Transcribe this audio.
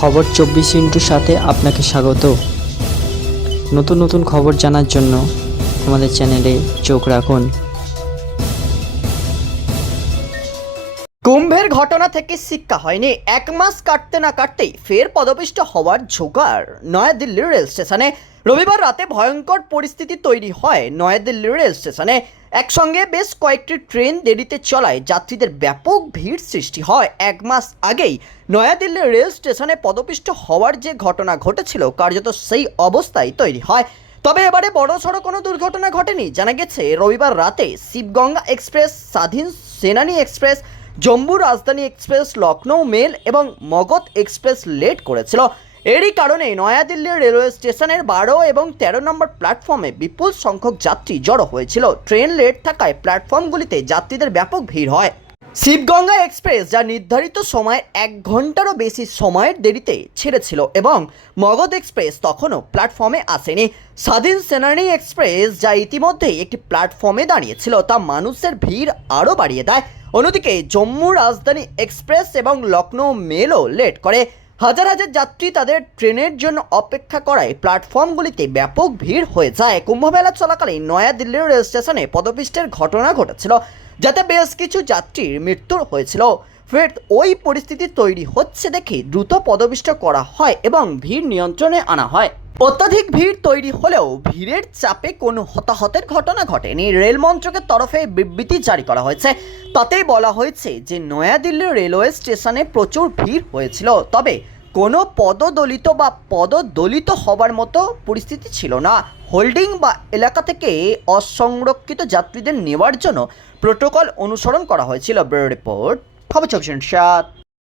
খবর 24 ইন্টুর সাথে আপনাকে স্বাগত। নতুন নতুন খবর জানার জন্য আমাদের চ্যানেলে চোখ রাখুন। কুম্ভের ঘটনা থেকে শিক্ষা হয়নি, 1 মাস কাটতে না কাটতেই ফের পদপিষ্ট হওয়ার জোগাড়। নয়াদিল্লির রেল স্টেশনে রবিবার রাতে ভয়ঙ্কর পরিস্থিতি তৈরি হয় নয়াদিল্লির রেল স্টেশনে। একসঙ্গে বেশ কয়েকটি ট্রেন দেরিতে চলায় যাত্রীদের ব্যাপক ভিড় সৃষ্টি হয়। 1 মাস আগেই নয়াদিল্লির রেল স্টেশনে পদপিষ্ট হওয়ার যে ঘটনা ঘটেছিল, কার্যত সেই অবস্থায় তৈরি হয়। তবে এবারে বড়সড় কোনো দুর্ঘটনা ঘটেনি। জানা গেছে রবিবার রাতে শিবগঙ্গা এক্সপ্রেস, স্বাধীন সেনানী এক্সপ্রেস, জম্মু রাজধানী এক্সপ্রেস, লখনৌ মেল এবং মগধ এক্সপ্রেস লেট করেছিল। এরই কারণে নয়াদিল্লির রেলওয়ে স্টেশনের 12 এবং 13 নম্বর প্ল্যাটফর্মে বিপুল সংখ্যক যাত্রী জড়ো হয়েছিল। ট্রেন লেট থাকায় প্ল্যাটফর্মগুলিতে যাত্রীদের ব্যাপক ভিড় হয়। শিবগঙ্গা এক্সপ্রেস যা নির্ধারিত সময়ের 1 ঘন্টারও বেশি সময়ের দেরিতে ছেড়েছিল এবং মগধ এক্সপ্রেস তখনও প্ল্যাটফর্মে আসেনি। স্বাধীন সেনানী এক্সপ্রেস যা ইতিমধ্যেই একটি প্ল্যাটফর্মে দাঁড়িয়েছিল, তা মানুষের ভিড় আরও বাড়িয়ে দেয়। অন্যদিকে জম্মু রাজধানী এক্সপ্রেস এবং লখনৌ মেলও লেট করে। হাজার হাজার যাত্রী তাদের ট্রেনের জন্য অপেক্ষা করায় প্ল্যাটফর্মগুলিতে ব্যাপক ভিড় হয়ে যায়। কুম্ভমেলা চলাকালীন নয়াদিল্লির রেল স্টেশনে পদপিষ্টের ঘটনা ঘটেছিল, যাতে বেশ কিছু যাত্রীর মৃত্যু হয়েছিল। ফের ওই পরিস্থিতি তৈরি হচ্ছে দেখে দ্রুত পদপিষ্ট করা হয় এবং ভিড় নিয়ন্ত্রণে আনা হয়। অত্যাধিক ভিড় তৈরি হলেও ভিড়ের চাপে কোনো হতাহতের ঘটনা ঘটেনি। রেল মন্ত্রকের তরফে বিবৃতি জারি করা হয়েছে। তাতেই বলা হয়েছে যে নয়াদিল্লির রেলওয়ে স্টেশনে প্রচুর ভিড় হয়েছিল, তবে কোনো পদদলিত হবার মতো পরিস্থিতি ছিল না। হোল্ডিং বা এলাকা থেকে অসংরক্ষিত যাত্রীদের নেওয়ার জন্য প্রোটোকল অনুসরণ করা হয়েছিল। ব্যুরো রিপোর্ট, খবর 24/7।